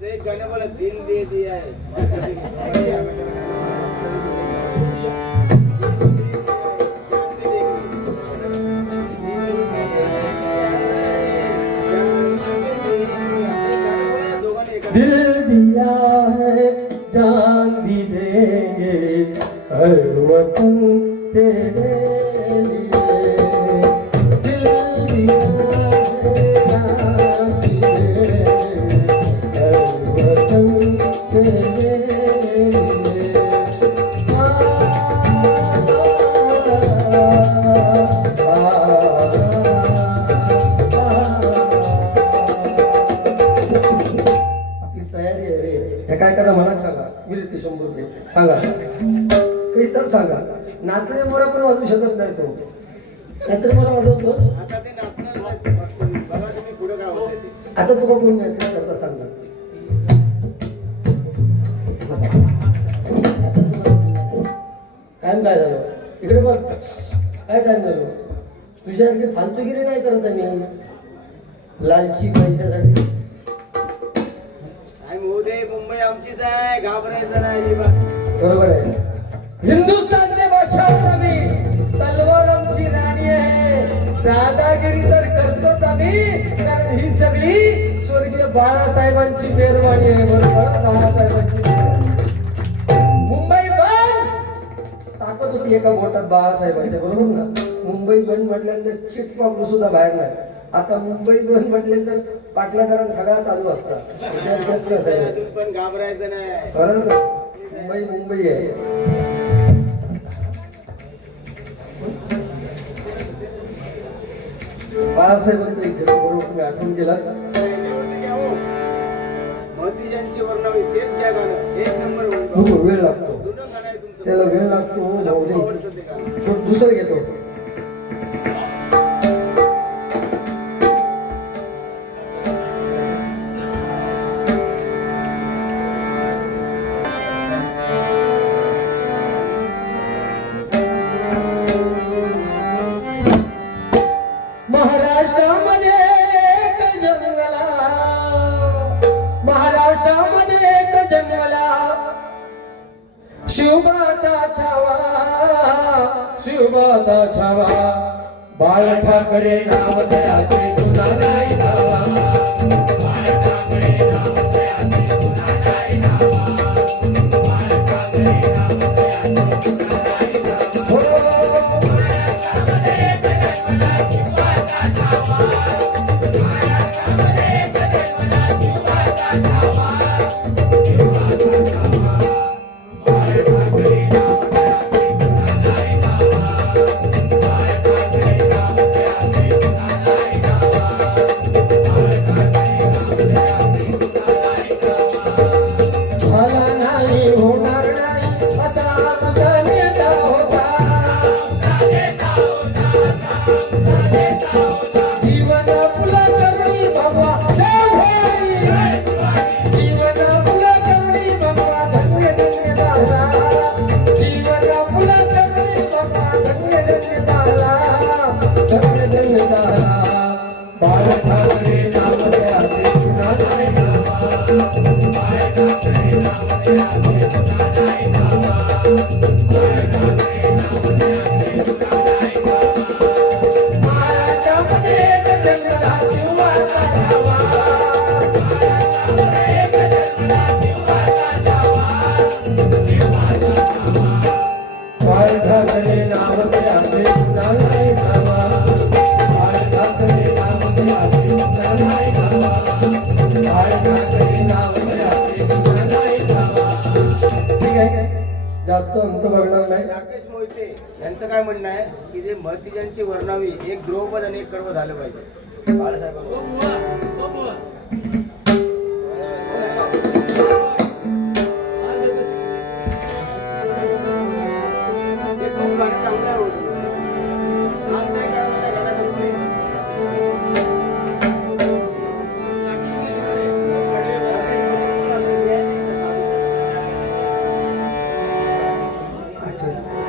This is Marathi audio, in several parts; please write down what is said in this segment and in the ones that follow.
से गाने वाला दिल दे दिया है। दिल दिया है जान भी देंगे हर वतन तेरे लिए। दिल दिया है जान भी देंगे हर वतन तेरे लिए। काय करा मला सांगा, मिळते 100 रुपये सांगा, काही तर सांगा. नाचणे मोरा पण वाजवू शकत नाही तो, नाचणे मोरा वाजवतो. आता ते नाचणार नाही, बघा तुम्ही पुढे काय होतंय ते. आता तुला कोण मेसेज करता सांगा. टाइम काय झालं इकडे बघ, काय टाइम झालं. तुझ्यातली फालतूगिरी नाही करत आहे मी लालची पैशासाठी. मुंबई आमचीच आहे, घाबरायचं नाही. बरोबर आहे. हिंदुस्थानचे बादशाह आम्ही, तलवार आमची राणी आहे. दादागिरी तर करतोच आम्ही, कारण ही सगळी स्वर्गीय बाळासाहेबांची मेहरबानी आहे. बरोबर, बाळासाहेबांची मुंबई बंद ताकद होती एका बोटात बाळासाहेबांच्या. बरोबर ना. मुंबई बंद म्हटल्यानंतर चिटपाकरू सुद्धा बाहेर नाही. आता मुंबई बंद म्हटले तर पाटलादारांना सगळा चालू असतात. पण घाबरायचं नाही. खरं मुंबई मुंबई आहे. बाळासाहेबांचं इथे बरोबर तुम्ही आठवण केलात. मोदीजींची वर्णवी तेच घ्या गाणं, एक नंबर. वेळ लागतो त्याला, वेळ लागतो. दुसरं घेतो. महाराष्ट्रामध्ये एक जंगला शिवबाचा छावा बाळ ठाकरे नाव त्याचे तुला नाही धावा. बाळ ठाकरे नाव त्याचे तुला नाही धावा. बाळ ठाकरे नाव त्याचे तुला नाही धावा. महाराष्ट्रामध्ये एक जंगला शिवबाचा छावा. महाराष्ट्रामध्ये एक जंगला शिवबाचा छावा. जास्त अंत बघणार नाही. राकेश मोहिते यांचं काय म्हणणं आहे की जे महतीजांची वर्णावी एक द्रोपद आणि एक कर्व झालं पाहिजे. बाळासाहेबांना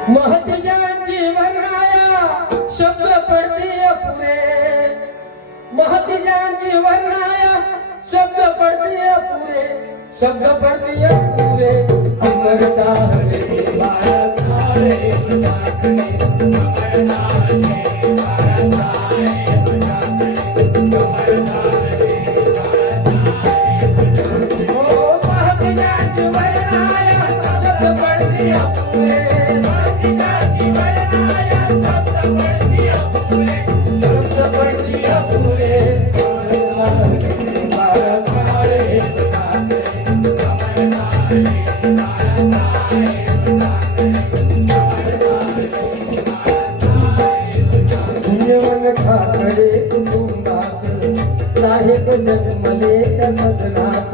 महतीजांची वर्णाया शब्द पडते अपुरे. महतीजांची वर्णाया शब्द पडते अपुरे. शब्द पडती पूरे अमरता हरे बाळा सारे ठाकरे कुटुंबात साहेब जन्मले त्या सदनात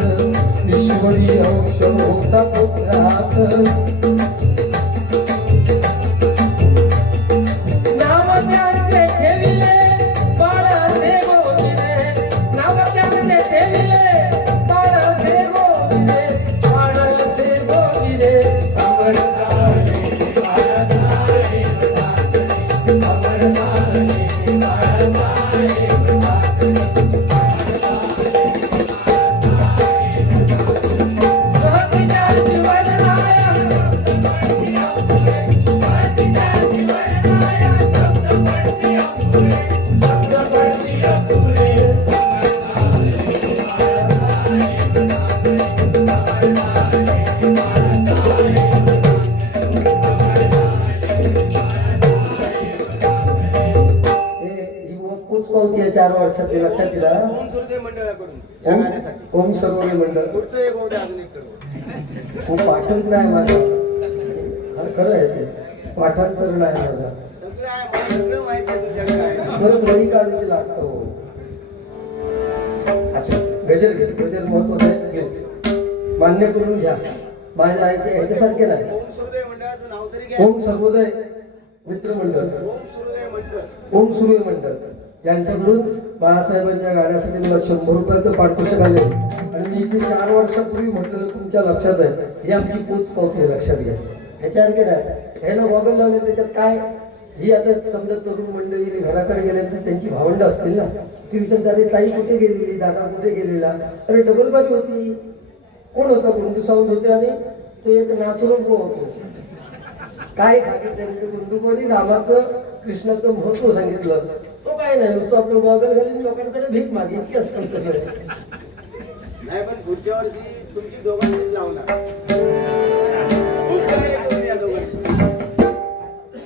ईश्वरी अंश होता पुत्रात नाव त्यांचे ठेविले बाळाचे गोविले नाव त्यांचे ठेविले बाळाचे गोविले बाळाचे गोविले अमरताळे बाळासाळे अमरताळे पावती 4 वर्षात लक्षात दिला ओम सुरदेव मंडळाकडून या गाण्यासाठी ओम सर्वोदय मंडळ पुढचं एक होते अजून एक करू खूप पाठच नाही माझं खरं आहे ते पाठांतर नाही माझा सगळं आहे मला सगळं माहिती आहे तुमच्याकडे काय परत वही काढायची लागतो अच्छा गजल घे गजल महत्वाचं आहे घे. मान्य करून घ्या माझ्या आईचे ह्याच्यासारखे नाही ओम सुरदेव मंडळाचं नाव तरी घ्या ओम सर्वोदय मित्र मंडळ ओम सुरदेव मंडळ ओम सूर्य मंडळ यांच्याकडून बाळासाहेबांच्या गाण्यासाठी मला 100 रुपयाचं पारितोषिक आले आणि मी इथे 4 वर्षापूर्वी म्हटलेलं तुमच्या लक्षात आहे ही आमची पोच पावती आहे लक्षात घ्या ह्याच्यासारखे नाही हे ना गॉगल लावले त्याच्यात काय ही आता समजा तरुण मंडळी घराकडे गेले तर त्यांची भावंड असतील ना ती विचारतात ताई कुठे गेलेली दादा कुठे गेलेला अरे डबल बारी होती कोण होता गुंडू सावंत होते आणि तो एक नाचरून होतो काय सांगितलं ते गुंडूकोनी रामाचं कृष्णाचं महत्व सांगितलं तो काय नाही तो आपलं गॉगल घालून लोकांकडे भीक मागे इतकी आजकाल नाही पण पुढच्या वर्षी तुमची दोघांचीच लावणार पुढच्या वेळी करून या दोघांची.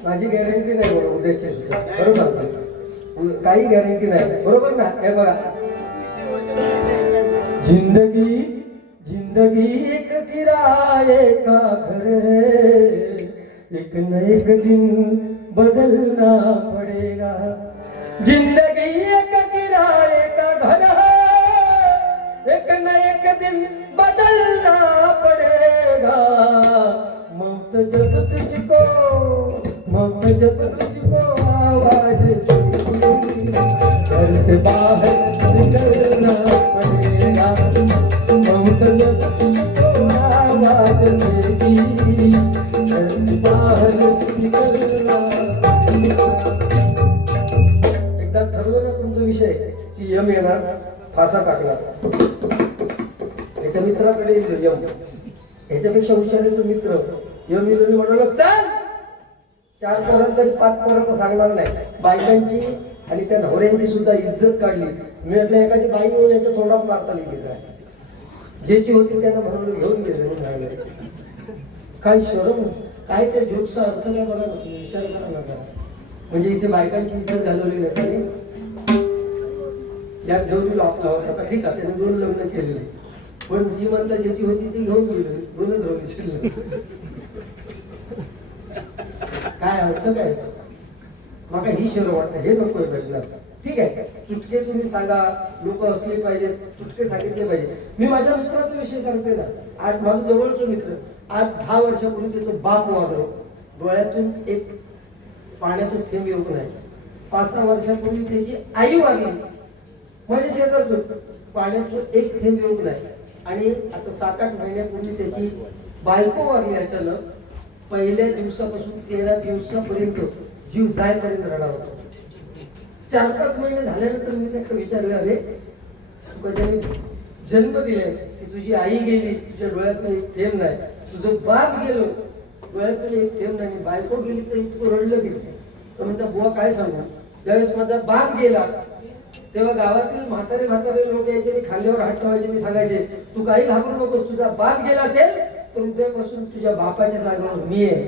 माझी गॅरंटी नाही बघा उद्याची सुद्धा खरं सांगतो काही गॅरंटी नाही बरोबर ना हे बघा किती वर्ष झाली? जिंदगी जिंदगी एक किराए का घर है एक न एक दिन बदलना पड़ेगा जिंदगी एक किराए का घर है एक न एक दिन बदलना पड़ेगा मौत जब तुझको आवाज देगी घर से बाहर निकलना पड़ेगा मौत जब तुझको आवाज देगी घर से बाहर निकलना एकदा ठरलं ना तुमचा विषय की यम येणार फासा टाकणार याच्या मित्राकडे येईल यम ह्याच्यापेक्षा हुशार आहे तो मित्र यम येईल म्हणाला चल 4 पोरांत तरी 5 पोरांचा सांगणार नाही बायकांची आणि त्या नवऱ्यांची सुद्धा इज्जत काढली मी म्हटलं एखादी बाई येऊन याच्या तोंडात मारता लिहिली काय ज्याची होती त्यांना म्हणून घेऊन गेले म्हणून राहिले काय शरम काय त्या जोकचा अर्थ काय बघा ना तुम्ही विचार करा ना जरा म्हणजे इथे बायकांची इज्जत घालवली नाही त्यांनी या घेऊन आपला होता आता ठीक आहे त्याने 2 लग्न केलेली पण जी म्हणता ज्याची होती ती घेऊन गेली 2च राहिली शिल्लक काय अर्थ काय मला ही शरम वाटतं हे नकोय प्रश्न ठीक आहे चुटके तुम्ही सांगा लोक असले पाहिजे चुटके सांगितले पाहिजे मी माझ्या मित्राचा विषय सांगते ना आज माझा जवळचा मित्र आज 10 वर्षापूर्वी त्याचा बाप वागलो डोळ्यातून एक पाण्यातून थेंब येऊ नाही 5-6 वर्षापूर्वी त्याची आई वागली माझ्या शेजारचं पाण्यातून एक थेंब येऊ नाही आणि आता 7-8 महिन्यापूर्वी त्याची बायको वागली अचानक पहिल्या दिवसापासून 13 दिवसापर्यंत जीव जायपर्यंत रडा होता 4-5 महिने झाल्यानंतर मी त्याला विचारलं अरे तुका ज्याने जन्म दिले की तुझी आई गेली, तुझ्या डोळ्यातून एक थेंब नाही, तुझं बाप गेलो, डोळ्यातून एक थेंब नाही, बायको गेली तर इतकं रडलं की तर म्हणता बुवा काय सांगू, ज्यावेळेस माझा बाप गेला तेव्हा गावातील म्हातारे म्हातारे लोक यायचे आणि खांद्यावर हात ठेवायचे आणि सांगायचे तू काही घाबरू नको, तुझा बाप गेला असेल तर उद्यापासून तुझ्या बापाच्या जागेवर मी आहे.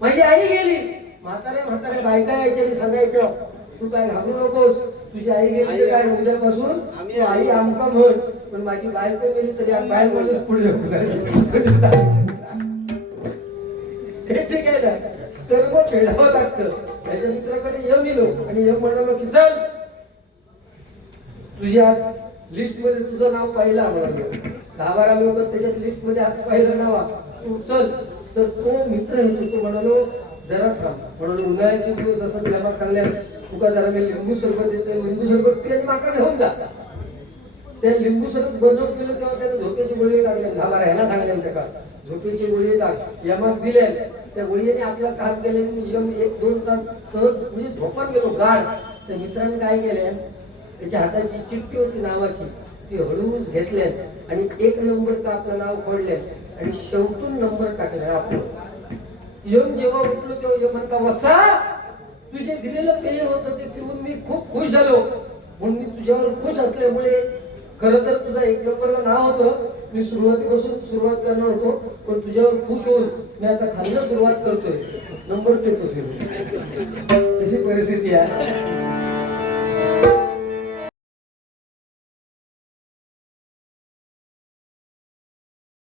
माझी आई गेली, म्हातारे बायका यायचे आणि सांगायचं तू काय घाबरू नकोस, तुझी आई गेली तर काय उद्यापासून तू आई आमका म्हण, पण माझी बायको गेली तरी बाहेर बोलून पुढे हे ठीक आहे ना. तर मग खेळावं लागतं. माझ्या मित्राकडे यम इलो आणि यम म्हणालो की चल तुझी आज लिस्ट मध्ये तुझं नाव पाहिलं म्हणालो, 10-12 लोक त्याच्यात लिस्ट मध्ये पाहिलं नावा तू चल. तर तो मित्र आहे तो म्हणालो जरा थांब, म्हणून उन्हाळ्याचे दिवस असं जमा चांगल्या तुका जरा मी लिंबू सरबत देते, लिंबू सरबत पी आणि माका घेऊन जा. त्या लिंबू सरबत बनवून केलं तेव्हा त्याने झोपेची गोळी टाकल्या, 10-12 ह्याला सांगल्या त्या का झोपेची गोळी टाक, यमाक दिल्या, त्या गोळीने आपलं काम केलं. यम 1-2 तास सहज म्हणजे झोपान गेलो गाढ. त्या मित्राने काय केलं, त्याच्या हाताची चिठ्ठी होती नावाची ती हळूच घेतल्या आणि 1 नंबरचं आपलं नाव खोडले आणि शेवटून नंबर टाकले आपण. यम जेव्हा उठलो तेव्हा यम म्हणता वसा तुझे दिलेलं पेय होतं ते पिऊन मी खूप खुश झालो, म्हणून मी तुझ्यावर खुश असल्यामुळे खरं तर तुझा 1 नंबरला नाव होतं, मी सुरुवातीपासून सुरुवात करणार होतो, पण तुझ्यावर खुश होऊन मी आता खाल्लं सुरुवात करतोय, नंबर देतो. तशी परिस्थिती आहे.